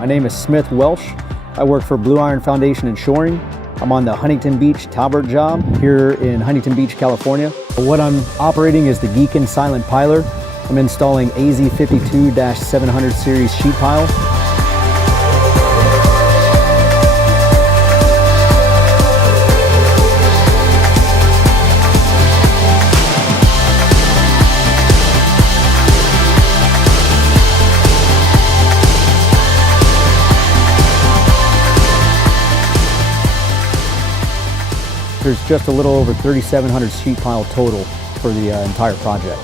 My name is Smith Welsh. I work for Blue Iron Foundation and Shoring. I'm on the Huntington Beach Talbert job here in Huntington Beach, California. What I'm operating is the Geekin Silent Piler. I'm installing AZ52-700 series sheet pile. There's just a little over 3,700 sheet pile total for the entire project.